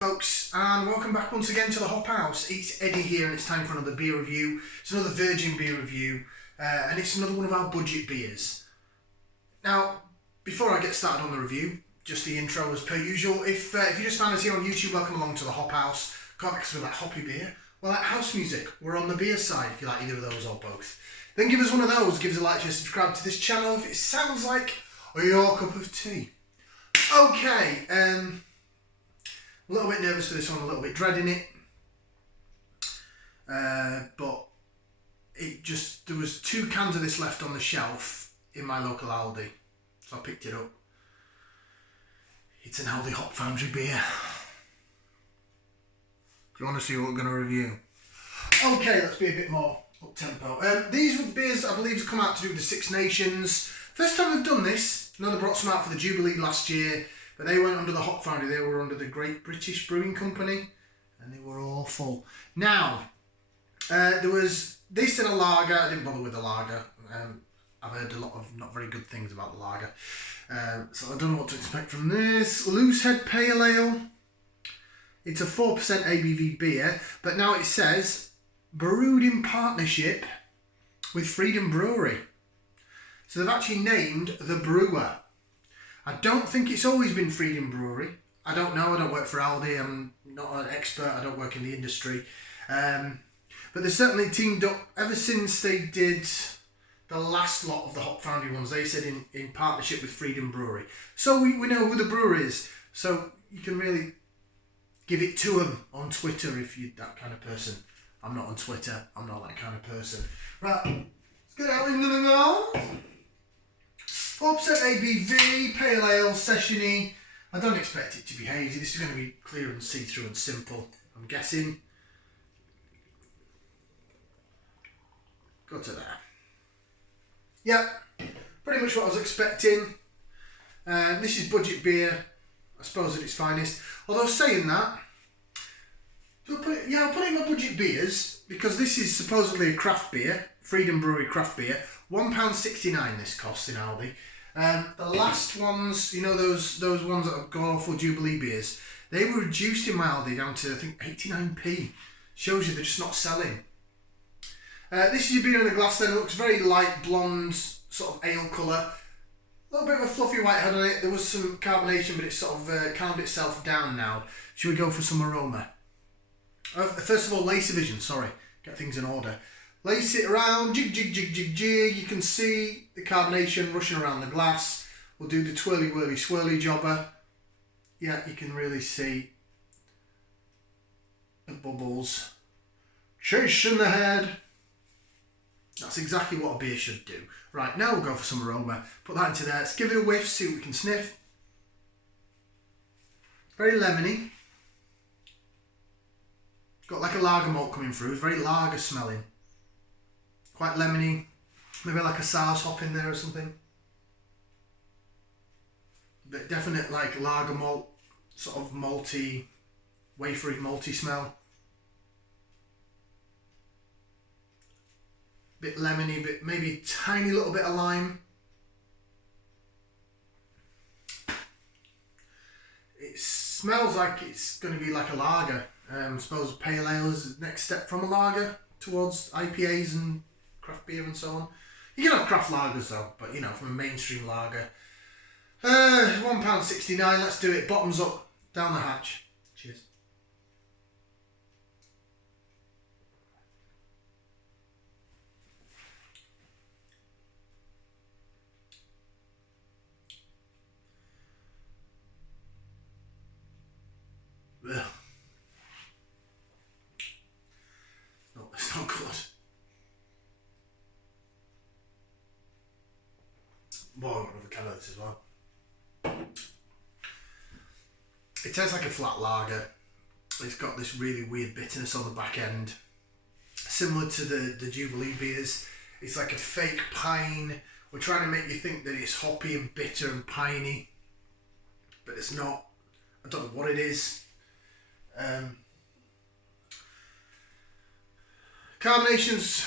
Folks, and welcome back once again to the Hop House. It's Eddie here, and it's time for another beer review. It's another virgin beer review, and it's another one of our budget beers. Now, before I get started on the review, just the intro as per usual. If you just found us here on YouTube, welcome along to the Hop House. Can't mix with that hoppy beer. Well, that house music, we're on the beer side if you like either of those or both. Then give us one of those, give us a like, share, subscribe to this channel if it sounds like your cup of tea. Okay, a little bit nervous for this one, a little bit dreading it, but there was 2 cans of this left on the shelf in my local Aldi, so I picked it up. It's an Aldi Hop Foundry beer. Do you want to see what we're going to review? Okay, let's be a bit more up-tempo. These were beers I believe have come out to do with the Six Nations. First time they've done this. I know they brought some out for the Jubilee last year, but they weren't under the Hop Foundry, they were under the Great British Brewing Company, and they were awful. Now, there was this and a lager. I didn't bother with the lager. I've heard a lot of not very good things about the lager, so I don't know what to expect from this. Loosehead Pale Ale. It's a 4% ABV beer, but now it says brewed in partnership with Freedom Brewery. So they've actually named the brewer. I don't think it's always been Freedom Brewery. I don't know. I don't work for Aldi. I'm not an expert. I don't work in the industry. But they've certainly teamed up ever since they did the last lot of the Hop Foundry ones. They said in partnership with Freedom Brewery. So we know who the brewer is. So you can really give it to them on Twitter if you're that kind of person. I'm not on Twitter. I'm not that kind of person. Right, let's get out into the mouth. 4% ABV, pale ale, session-y. I don't expect it to be hazy. This is going to be clear and see-through and simple, I'm guessing. Go to there. Yep, pretty much what I was expecting. This is budget beer, I suppose at its finest. Although saying that, I'll put it in my budget beers because this is supposedly a craft beer, Freedom Brewery craft beer. £1.69 this costs in Aldi. The last ones, you know those ones that go off for Jubilee beers, they were reduced in my Aldi down to I think 89p. Shows you they're just not selling. This is your beer in the glass then. It looks very light blonde, sort of ale colour. A little bit of a fluffy white head on it. There was some carbonation, but it's sort of calmed itself down now. Should we go for some aroma? First of all, lace division, sorry. Get things in order. Lace it around, jig, jig, jig, jig, jig. You can see the carbonation rushing around the glass. We'll do the twirly, whirly, swirly jobber. Yeah, you can really see the bubbles chasing the head. That's exactly what a beer should do. Right, now we'll go for some aroma. Put that into there. Let's give it a whiff, see what we can sniff. Very lemony. Got like a lager malt coming through. It's very lager smelling. Quite lemony. Maybe like a sours hop in there or something. But definite like lager malt, sort of malty, wafery malty smell. Bit lemony, bit maybe a tiny little bit of lime. It smells like it's going to be like a lager. I suppose pale ale is the next step from a lager towards IPAs and craft beer and so on. You can have craft lagers though, but you know, from a mainstream lager. £1.69, let's do it. Bottoms up, down the hatch. Cheers. Ugh. No, it's not good. Well, I've got another can of this as well. It tastes like a flat lager. It's got this really weird bitterness on the back end. Similar to the Jubilee beers. It's like a fake pine. We're trying to make you think that it's hoppy and bitter and piney. But it's not. I don't know what it is. Carbonation's,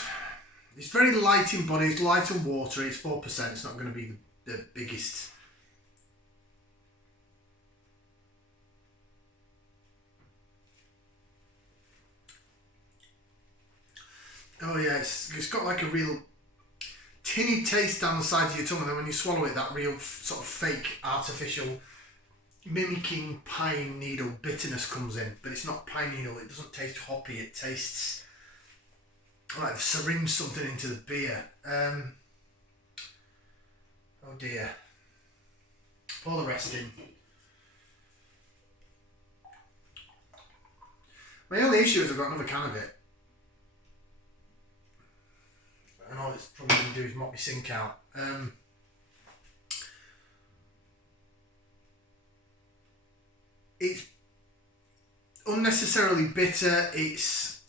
it's very light in body, it's light and watery, it's 4%, it's not going to be the biggest Oh yeah, it's got like a real tinny taste down the sides of your tongue, and then when you swallow it, that real sort of fake, artificial, mimicking pine needle bitterness comes in. But it's not pine needle, it doesn't taste hoppy, it tastes like they've syringed something into the beer. Oh dear. Pour the rest in. My only issue is I've got another can of it. And all it's probably going to do is mop my sink out. It's unnecessarily bitter. It's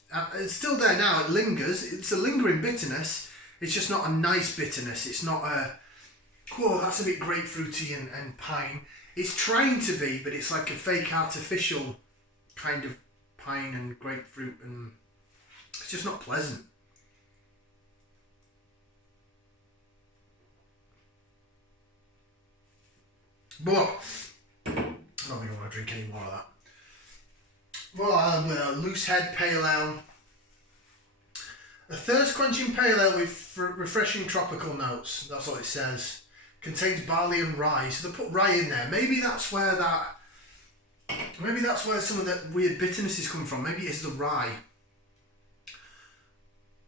still there now. It lingers. It's a lingering bitterness. It's just not a nice bitterness. It's not a, oh, that's a bit grapefruity and pine. It's trying to be, but it's like a fake artificial kind of pine and grapefruit, and it's just not pleasant. But I don't think I want to drink any more of that. Well, I'm with a loose head pale ale. A thirst quenching pale ale with refreshing tropical notes. That's what it says. Contains barley and rye. So they put rye in there. Maybe that's where some of that weird bitterness is coming from. Maybe it's the rye.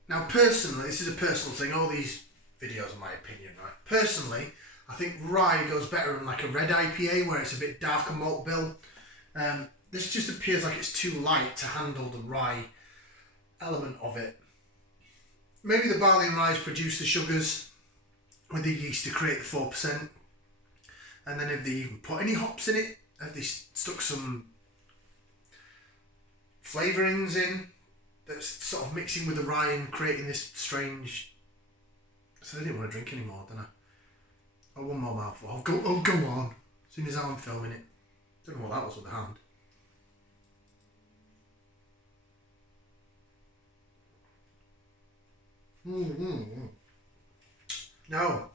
Now, personally, this is a personal thing. All these videos are my opinion, right? Personally, I think rye goes better in like a red IPA where it's a bit darker malt bill. This just appears like it's too light to handle the rye element of it. Maybe the barley and rye produce the sugars with the yeast to create the 4%. And then if they even put any hops in it, have they stuck some flavourings in that's sort of mixing with the rye and creating this strange... So I didn't want to drink anymore, don't I? Oh, one more mouthful. I'll go on. As soon as I'm filming it. Don't know what that was with the hand. No.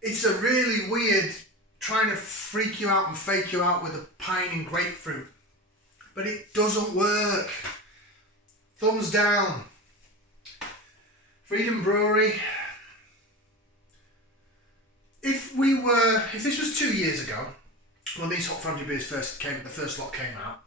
It's a really weird trying to freak you out and fake you out with a pine and grapefruit. But it doesn't work. Thumbs down. Freedom Brewery. If this was 2 years ago, when these Hop Foundry beers the first lot came out,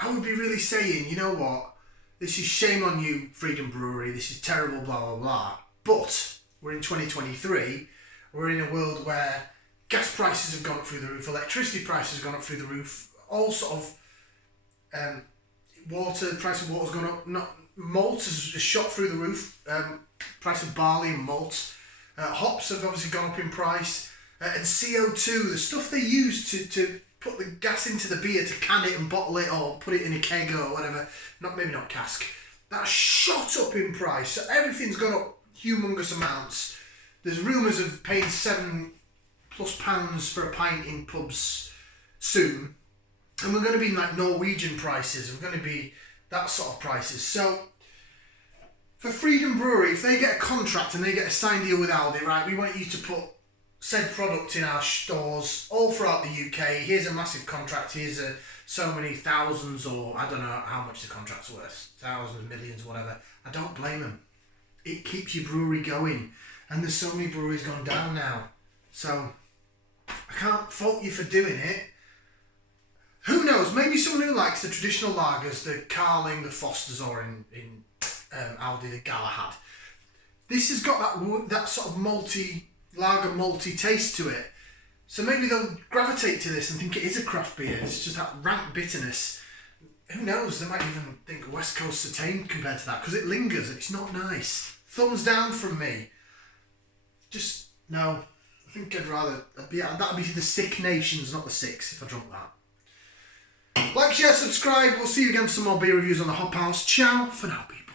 I would be really saying, you know what, this is shame on you, Freedom Brewery, this is terrible, blah, blah, blah. But we're in 2023, we're in a world where gas prices have gone up through the roof, electricity prices have gone up through the roof, all sort of price of water's gone up, malt has shot through the roof, price of barley and malt, hops have obviously gone up in price, and CO2, the stuff they use to put the gas into the beer to can it and bottle it or put it in a keg or whatever, maybe not cask, that shot up in price. So everything's gone up humongous amounts. There's rumours of paying £7+ for a pint in pubs soon. And we're going to be like Norwegian prices. We're going to be that sort of prices. So for Freedom Brewery, if they get a contract and they get a signed deal with Aldi, right, we want you to put said product in our stores all throughout the UK. Here's a massive contract. Here's so many thousands, or I don't know how much the contract's worth, thousands, millions, whatever. I don't blame them. It keeps your brewery going, and there's so many breweries gone down now. So I can't fault you for doing it. Who knows? Maybe someone who likes the traditional lagers, the Carling, the Fosters, or in Aldi, the Galahad. This has got that sort of lager malty taste to it. So maybe they'll gravitate to this and think it is a craft beer. It's just that rank bitterness. Who knows? They might even think West Coast Satain compared to that, because it lingers and it's not nice. Thumbs down from me. Just, no. I think I'd rather... That'd be the Sick Nations, not the Six, if I drunk that. Like, share, subscribe. We'll see you again for some more beer reviews on the Hop House. Ciao for now, people.